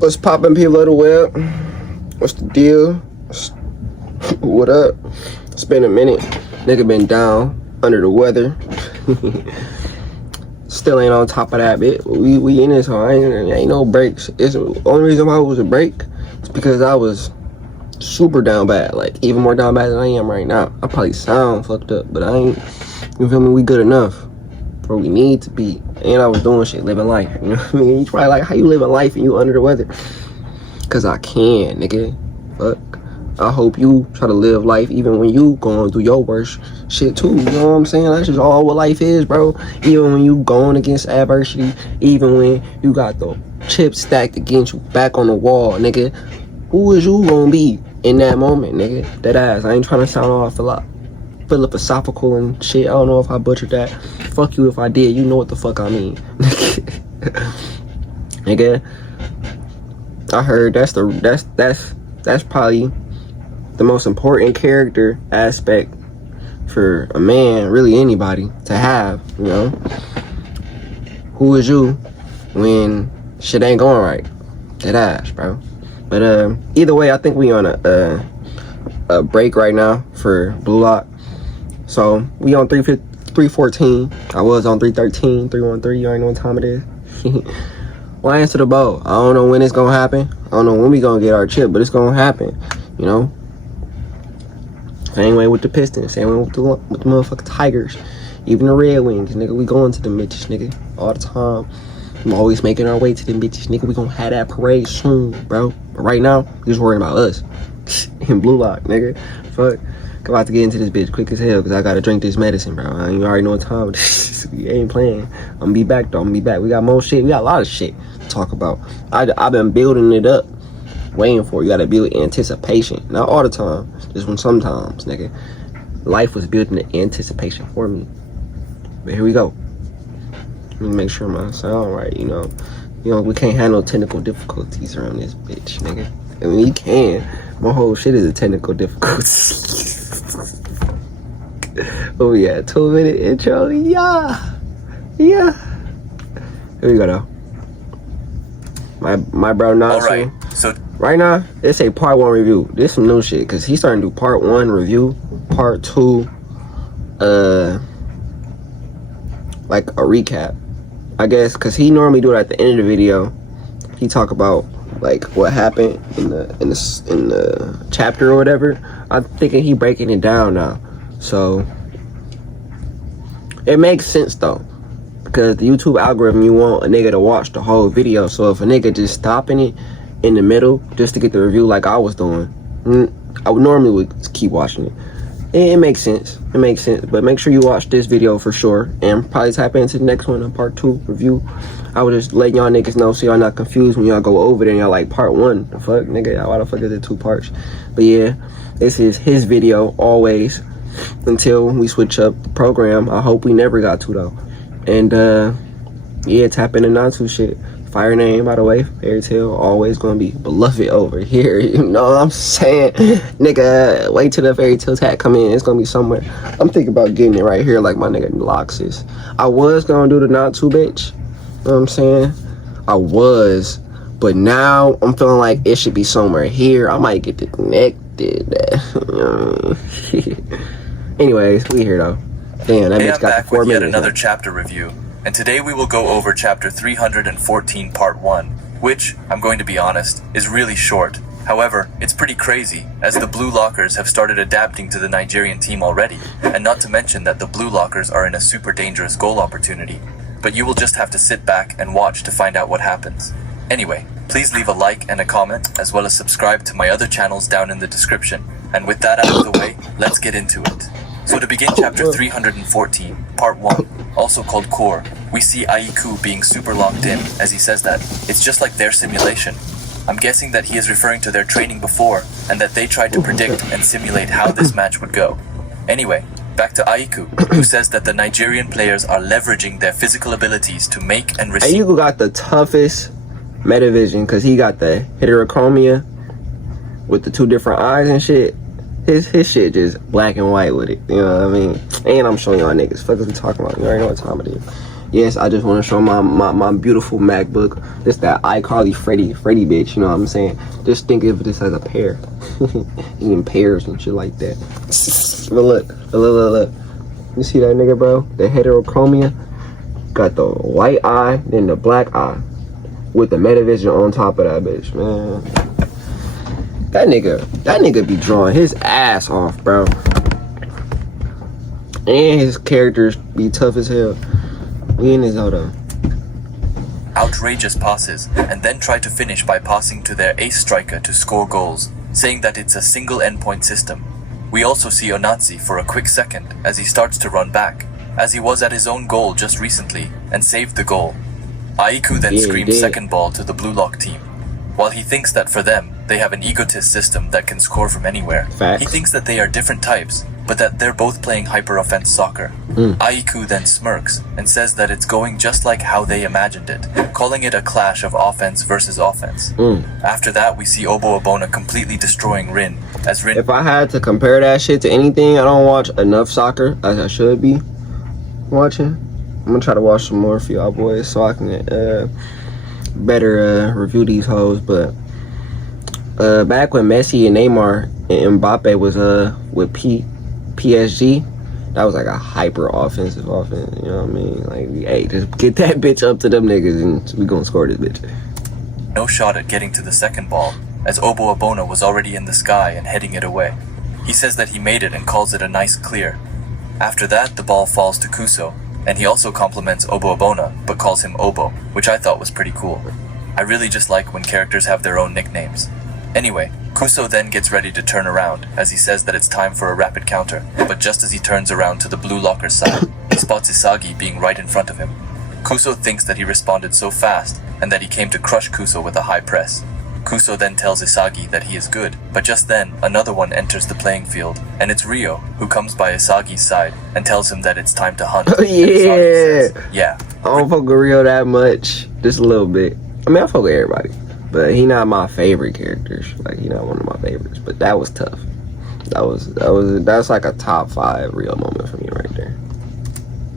What's poppin', people of the web? What's the deal? What up? It's been a minute. Nigga been down, under the weather. Still ain't on top of that bit. We in this, so ain't no breaks. It's the only reason why it was a break is because I was super down bad, like even more down bad than I am right now. I probably sound fucked up, but I ain't, you feel me? We good enough where we need to be. And I was doing shit, living life, you know what I mean? You probably like, how you living life and you under the weather? Cause I can, nigga. Fuck. I hope you try to live life even when you going through your worst shit too. You know what I'm saying? That's just all what life is, bro. Even when you going against adversity, even when you got the chips stacked against you back on the wall, nigga. Who is you gonna be in that moment, nigga? That ass. I ain't trying to sound all philosophical and shit. I don't know if I butchered that. Fuck you if I did. You know what the fuck I mean. Nigga. I heard that's probably the most important character aspect for a man, really anybody, to have, you know? Who is you when shit ain't going right? That ass, bro. But either way, I think we on a break right now for Blue Lock. So we on 314. I was on 313, 313. You already know what time it is. Lions to the bow. I don't know when it's gonna happen. I don't know when we gonna get our chip, but it's gonna happen. You know. Same way with the Pistons. Same way with the motherfucking Tigers. Even the Red Wings, nigga. We going to them bitches, nigga, all the time. I'm always making our way to them bitches, nigga. We gonna have that parade soon, bro. But right now, we just worrying about us in Blue Lock, nigga. Fuck. I'm about to get into this bitch quick as hell because I gotta drink this medicine, bro. You already know what time it is. We ain't playing. I'm gonna be back though. I'm gonna be back. We got more shit. We got a lot of shit to talk about. I've been building it up, waiting for it. You gotta build anticipation. Not all the time. Just when sometimes, nigga. Life was built in anticipation for me. But here we go. Let me make sure my sound right, you know. We can't handle technical difficulties around this bitch, nigga. I mean, you can. My whole shit is a technical difficulty. Oh yeah, 2-minute intro. Yeah. Here we go though. My bro Natsu. Alright, so right now, it's a part 1 review. This some new shit, cause he's starting to do part 1 review, part 2, like a recap, I guess, cause he normally do it at the end of the video. He talk about like what happened in the chapter or whatever. I'm thinking he breaking it down now, so it makes sense though, because the YouTube algorithm, you want a nigga to watch the whole video. So if a nigga just stopping it in the middle just to get the review like I was doing, I would normally keep watching it. It makes sense. It makes sense. But make sure you watch this video for sure, and probably tap into the next one, a part 2 review. I would just let y'all niggas know so y'all not confused when y'all go over there and y'all like part 1. The fuck, nigga? Why the fuck is it 2 parts? But yeah, this is his video always until we switch up the program. I hope we never got to though. And yeah, tap into Natsu shit. Fire name, by the way. Fairy Tail always gonna be beloved over here. You know what I'm saying? Nigga, wait till the Fairy Tail tag come in. It's gonna be somewhere. I'm thinking about getting it right here like my nigga Locks is. I was gonna do the Natsu bitch. You know what I'm saying? I was. But now I'm feeling like it should be somewhere here. I might get it connected. Anyways, we here though. Damn, that hey, bitch I'm got back 4 with yet minutes. another chapter review, and today we will go over chapter 314 part 1, which, I'm going to be honest, is really short. However, it's pretty crazy, as the Blue Lockers have started adapting to the Nigerian team already, and not to mention that the Blue Lockers are in a super dangerous goal opportunity. But you will just have to sit back and watch to find out what happens. Anyway, please leave a like and a comment, as well as subscribe to my other channels down in the description. And with that out of the way, let's get into it. So to begin chapter 314, part 1, also called Core, we see Aiku being super locked in, as he says that it's just like their simulation. I'm guessing that he is referring to their training before, and that they tried to predict and simulate how this match would go. Anyway, back to Aiku, who says that the Nigerian players are leveraging their physical abilities to make and receive. Aiku got the toughest metavision, because he got the heterochromia with the 2 different eyes and shit. His shit just black and white with it, you know what I mean? And I'm showing y'all niggas, fuck is we talking about? You already know what time it is. Yes, I just want to show my beautiful MacBook. This that iCarly Freddy bitch, you know what I'm saying? Just think of this as a pair. Eating pears and shit like that. But look. You see that nigga, bro? The heterochromia. Got the white eye, then the black eye. With the Metavision on top of that bitch, man. That nigga be drawing his ass off, bro. And his characters be tough as hell. We in his auto. Outrageous passes, and then try to finish by passing to their ace striker to score goals, saying that it's a single endpoint system. We also see Onatsi for a quick second as he starts to run back, as he was at his own goal just recently, and saved the goal. Aiku then screams second ball to the Blue Lock team. While he thinks that for them, they have an egotist system that can score from anywhere. Facts. He thinks that they are different types, but that they're both playing hyper-offense soccer. Aiku then smirks and says that it's going just like how they imagined it, calling it a clash of offense versus offense. After that, we see Obo Abona completely destroying Rin, as Rin... If I had to compare that shit to anything, I don't watch enough soccer as I should be watching. I'm gonna try to watch some more for y'all boys so I can better review these hoes. But back when Messi and Neymar and Mbappe was with PSG, that was like a hyper offensive offense, you know what I mean? Like, hey, just get that bitch up to them niggas and we gonna score this bitch. No shot at getting to the second ball, as Obo Abona was already in the sky and heading it away. He says that he made it and calls it a nice clear. After that, the ball falls to Kuso, and he also compliments Obo Abona, but calls him Obo, which I thought was pretty cool. I really just like when characters have their own nicknames. Anyway, Kuso then gets ready to turn around, as he says that it's time for a rapid counter, but just as he turns around to the Blue Locker side, he spots Isagi being right in front of him. Kuso thinks that he responded so fast, and that he came to crush Kuso with a high press. Kuso then tells Isagi that he is good, but just then, another one enters the playing field, and it's Ryo, who comes by Isagi's side and tells him that it's time to hunt. Oh, yeah. And Isagi says, yeah. I don't fuck with Ryo that much, just a little bit. I mean, I fuck with everybody, but he not my favorite characters. Like, he not one of my favorites, but that was tough. That's like a top 5 Ryo moment for me right there.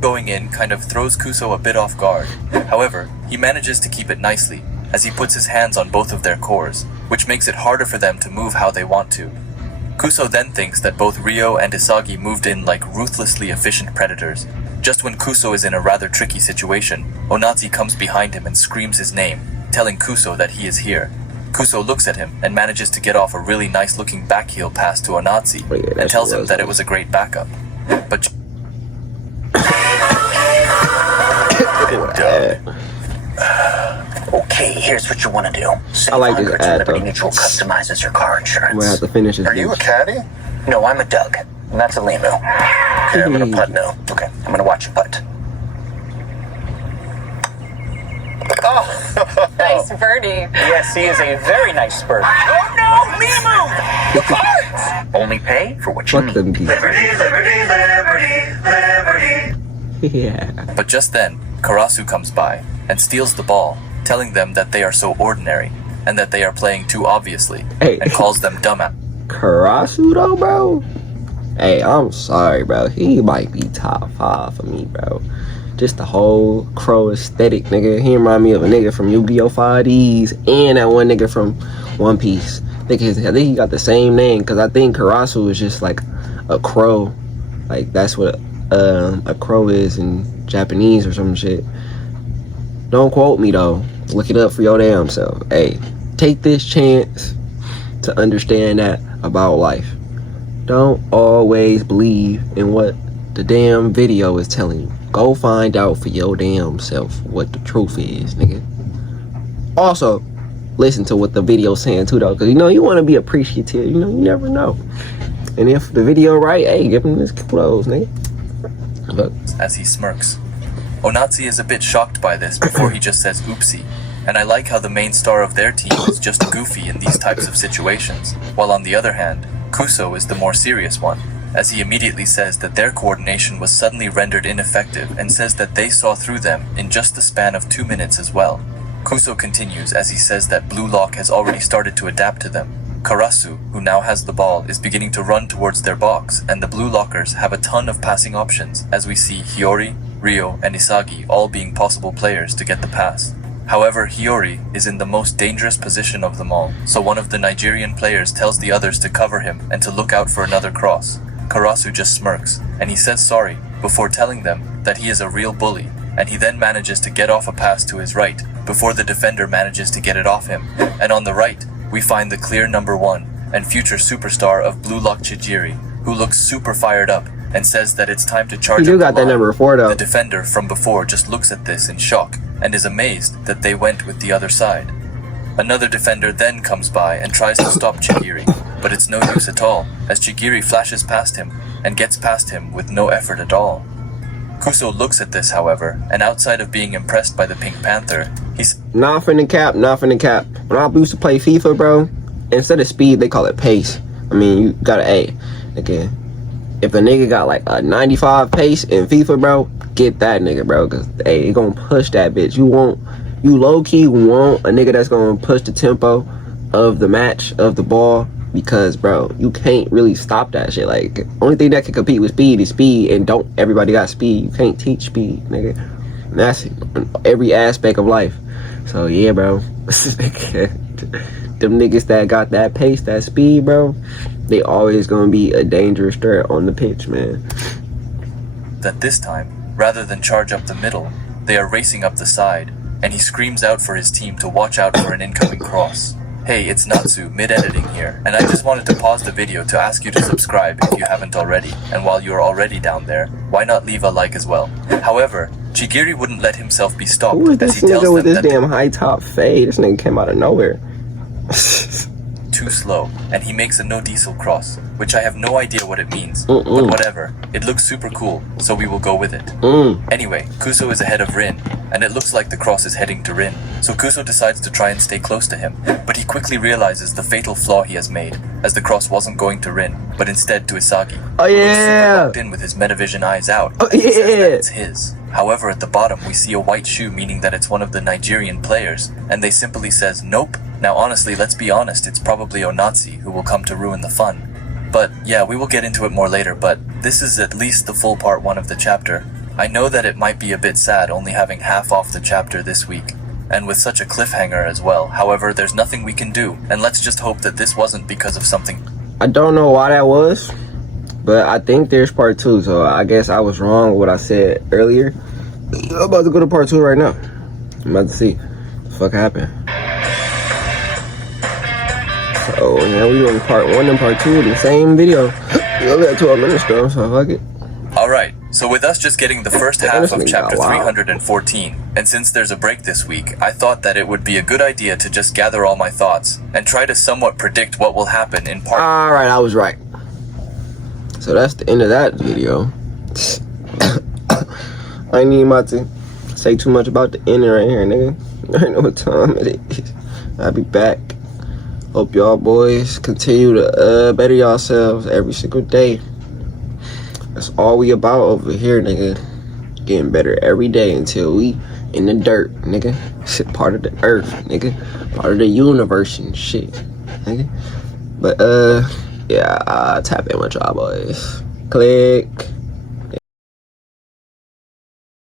Going in kind of throws Kuso a bit off guard. However, he manages to keep it nicely, as he puts his hands on both of their cores, which makes it harder for them to move how they want to. Kuso then thinks that both Ryo and Isagi moved in like ruthlessly efficient predators. Just when Kuso is in a rather tricky situation, Onatsi comes behind him and screams his name, telling Kuso that he is here. Kuso looks at him and manages to get off a really nice looking back heel pass to Onatsi, and tells him that it was a great backup. But Okay, here's what you want to do. I like this ad, Liberty though. Mutual customizes your car insurance. I'm gonna have to finish this. Are you a caddy? No, I'm a Doug. And that's a Limu. Okay, I'm gonna putt now. Okay, I'm gonna watch you putt. Oh, Nice birdie. Yes, he is a very nice bird. oh no, Limu! The cards! Only pay for what you Fuck need. them people. Liberty, liberty, liberty, liberty. Yeah. But just then, Karasu comes by and steals the ball, telling them that they are so ordinary and that they are playing too obviously, Hey. and calls them dumbass. Karasu though, bro? Hey, I'm sorry, bro. He might be top 5 for me, bro. Just the whole crow aesthetic, nigga. He remind me of a nigga from Yu-Gi-Oh! 5Ds and that one nigga from One Piece. I think he got the same name, because I think Karasu is just like a crow. Like, that's what a crow is in Japanese or some shit. Don't quote me, though. Look it up for your damn self. Hey, take this chance to understand that about life. Don't always believe in what the damn video is telling you. Go find out for your damn self what the truth is, nigga. Also, listen to what the video's saying too, though, because you want to be appreciative. You never know. And if the video right, hey, give him his clothes, nigga. Look. As he smirks. Onatsi is a bit shocked by this before he just says oopsie, and I like how the main star of their team is just goofy in these types of situations, while on the other hand, Kuso is the more serious one, as he immediately says that their coordination was suddenly rendered ineffective and says that they saw through them in just the span of 2 minutes as well. Kuso continues as he says that Blue Lock has already started to adapt to them. Karasu, who now has the ball, is beginning to run towards their box, and the Blue Lockers have a ton of passing options, as we see Hiyori, Ryo, and Isagi all being possible players to get the pass. However, Hiyori is in the most dangerous position of them all, so one of the Nigerian players tells the others to cover him and to look out for another cross. Karasu just smirks, and he says sorry before telling them that he is a real bully, and he then manages to get off a pass to his right before the defender manages to get it off him. And on the right, we find the clear number 1 and future superstar of Blue Lock Chijiri, who looks super fired up and says that it's time to charge You up got the that line. number 4 though. The defender from before just looks at this in shock and is amazed that they went with the other side. Another defender then comes by and tries to stop Chigiri, but it's no use at all, as Chigiri flashes past him and gets past him with no effort at all. Kuso looks at this, however, and outside of being impressed by the Pink Panther, he's Not finna cap. When I used to play FIFA, bro, instead of speed, they call it pace. I mean, you got an A. Okay. If a nigga got like a 95 pace in FIFA, bro, get that nigga, bro, cause hey, he gonna push that bitch. You low key want a nigga that's gonna push the tempo of the match, of the ball, because bro, you can't really stop that shit. Like, only thing that can compete with speed is speed, and don't everybody got speed. You can't teach speed, nigga. And that's in every aspect of life. So yeah, bro. Them niggas that got that pace, that speed, bro, they always gonna be a dangerous threat on the pitch, man. that this time, rather than charge up the middle, they are racing up the side, and he screams out for his team to watch out for an incoming cross. Hey, it's Natsu, mid-editing here, and I just wanted to pause the video to ask you to subscribe if you haven't already, and while you're already down there, why not leave a like as well? However, Chigiri wouldn't let himself be stopped Who is as this he tells nigga with them this that damn high top fade? This nigga came out of nowhere. too slow, and he makes a no diesel cross, which I have no idea what it means, but whatever, it looks super cool, so we will go with it. Anyway, Kuso is ahead of Rin, and it looks like the cross is heading to Rin, so Kuso decides to try and stay close to him, but he quickly realizes the fatal flaw he has made, as the cross wasn't going to Rin, but instead to Isagi, Oh who looks super yeah. locked in with his Metavision eyes out, Oh, and he says that yeah. it's his. However, at the bottom we see a white shoe, meaning that it's one of the Nigerian players, and they simply says nope. Now honestly, let's be honest, it's probably Onatsi who will come to ruin the fun. But yeah, we will get into it more later, but this is at least the full part 1 of the chapter. I know that it might be a bit sad only having half off the chapter this week, and with such a cliffhanger as well. However, there's nothing we can do, and let's just hope that this wasn't because of something. I don't know why that was, but I think there's part 2, so I guess I was wrong with what I said earlier. I'm about to go to part 2 right now. I'm about to see what the fuck happened. So now we doing part 1 and part 2 of the same video. We only got 12 minutes though, so fuck it. Alright, so with us just getting the first half this of nigga chapter got wild. 314, and since there's a break this week, I thought that it would be a good idea to just gather all my thoughts, and try to somewhat predict what will happen in part. Alright, I was right. So that's the end of that video. I ain't even about to say too much about the ending right here, nigga. I already know what time it is. I'll be back. Hope y'all boys continue to better yourselves every single day. That's all we about over here, nigga. Getting better every day until we in the dirt, nigga. Shit, part of the earth, nigga. Part of the universe and shit, nigga. But yeah, tap in with y'all boys. Click.